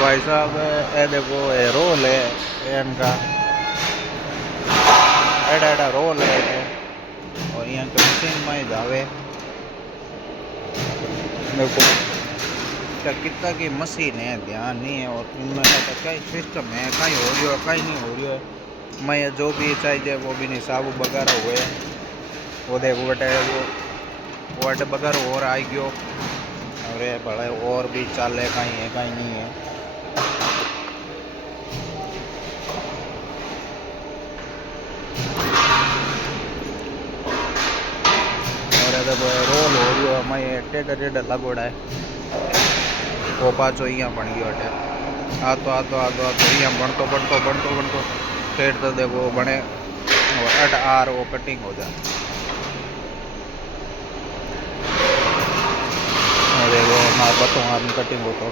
भाई साहब ये देखो ये रोल है इनका एडा एडा रोल है और यहाँ के मशीन में जावे देखो कितना की मशीन है ध्यान नहीं है और इनमें क्या सिस्टम है कहीं हो रही है कहीं नहीं हो रही है। मैं जो भी चाहिए वो भी नहीं साबु बगारा हुए वो देखो बटे वो अटे बगर और आई गयो अरे बड़े और भी चाले कहीं है कहीं नहीं है। और देखो रोल हो गयो मैं टेढ़ टेढ़ लगोड़ा है वो पाचो अँ बन गयो अटे आतो आतो आतो आतो अँ बनतो बनतो बनतो बनतो फिर तो देखो बने और अट आर वो कटिंग हो जाए और देखो हमारा बतों कटिंग होता